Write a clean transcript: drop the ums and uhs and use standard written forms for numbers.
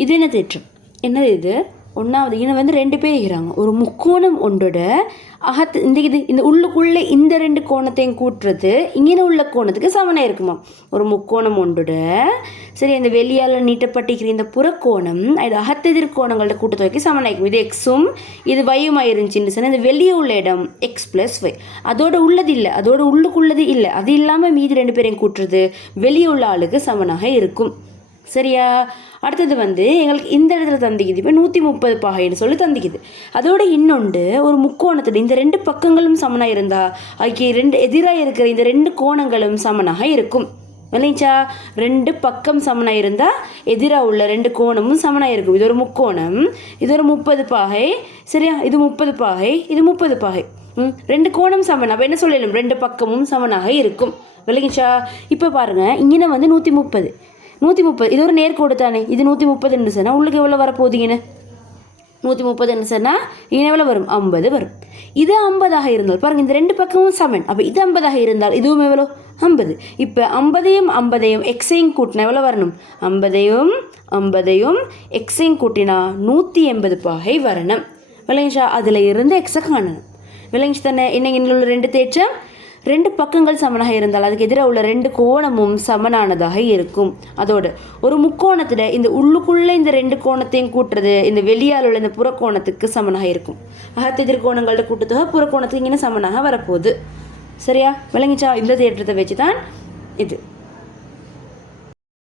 இது என்ன தேற்றம்? என்னது இது? ஒன்றாவது இங்கே வந்து ரெண்டு பேர் இருக்கிறாங்க. ஒரு முக்கோணம் ஒன்றோட இந்த உள்ளுக்குள்ளே இந்த ரெண்டு கோணத்தையும் கூட்டுறது இங்கே உள்ள கோணத்துக்கு சமனாக இருக்குமா? ஒரு முக்கோணம் ஒன்றோட சரி இந்த வெளியால் நீட்டப்பட்டிருக்கிற இந்த புறக்கோணம் இது அகத்தெதிர் கோணங்களோட கூட்டத்தொகைக்கு சமனாக இருக்கும். இது எக்ஸும் இது வையுமா இருந்துச்சுன்னு சொன்னால் இந்த வெளியே உள்ள இடம் எக்ஸ் ப்ளஸ் ஒய். அதோட உள்ளது இல்லை, அதோட உள்ளுக்குள்ளது இல்லை. அது இல்லாமல் மீதி ரெண்டு பேரையும் கூட்டுறது வெளியே உள்ள ஆளுக்கு சமனாக இருக்கும். சரியா? அடுத்தது வந்து எங்களுக்கு இந்த இடத்துல தந்திக்குது. இப்போ 130 பாகைன்னு சொல்லி தந்திக்குது. அதோட இன்னொன்று ஒரு முக்கோணத்தில் இந்த ரெண்டு பக்கங்களும் சமனாக இருந்தால் அதுக்கு ரெண்டு எதிராக இருக்கிற இந்த ரெண்டு கோணங்களும் சமனாக இருக்கும். இல்லைச்சா? ரெண்டு பக்கம் சமனாக இருந்தால் எதிராக உள்ள ரெண்டு கோணமும் சமனாக இருக்கும். இது ஒரு முக்கோணம், இது ஒரு 30 பாகை. சரியா? இது 30 பாகை, இது 30 பாகை. ரெண்டு கோணம் சமன். அப்போ என்ன சொல்லலாம்? ரெண்டு பக்கமும் சமனாக இருக்கும். விளங்கிச்சா? இப்போ பாருங்கள், இங்கே வந்து 130 இது ஒரு நேர்கோடு தானே. இது 130 சொன்னால் உள்ளுக்கு எவ்வளோ வரப்போகுதுங்கன்னு 130 சொன்னால் இங்கே எவ்வளோ வரும்? 50 வரும். இது 50ஆக இருந்தால் பாருங்கள், இந்த ரெண்டு பக்கமும் சமன். அப்போ இது 50ஆக இருந்தால் இதுவும் எவ்வளோ? 50. இப்போ 50ஐயும் எக்ஸையும் கூட்டினா எவ்வளோ வரணும்? 50ஐயும் எக்ஸையும் கூட்டினா 180 பாகை வரணும். விளங்கிச்சா? அதில் இருந்து எக்ஸை காணணும். விளங்கிச்சு தானே? இன்னைக்கு இங்கே உள்ள ரெண்டு தேற்றம், ரெண்டு பக்கங்கள் சமனாக இருந்தால் அதுக்கு எதிராக உள்ள ரெண்டு கோணமும் சமனானதாக இருக்கும். அதோடு ஒரு முக்கோணத்தில் இந்த உள்ளுக்குள்ளே இந்த ரெண்டு கோணத்தையும் கூட்டுறது இந்த வெளியால் உள்ள இந்த புறக்கோணத்துக்கு சமனாக இருக்கும். அகத்தெதிர் கோணங்களோட கூட்டுத்தொகை புறக்கோணத்துக்கு இங்கே சமனாக வரப்போகுது. சரியா? விளங்கிச்சா? இந்த தேற்றத்தை வச்சு தான் இது.